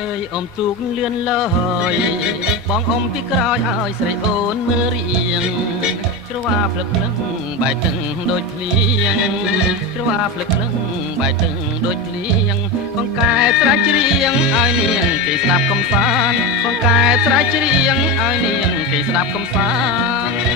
អើយអ៊ំទូកលឿនលយបងអ៊ំពីក្រោយឲ្យស្រីអូនមើលរៀងច្រវាភ្លឹកភ្លឹងបែកទឹកដូចភ្លៀងច្រវាភ្លឹកភ្លឹងបែកទឹកដូចភ្លៀងបងកែស្រែកច្រៀងឲ្យនាងគេស្ដាប់កំសាន្តបងកែស្រែកច្រៀងឲ្យនាងគេស្ដាប់កំសាន្ត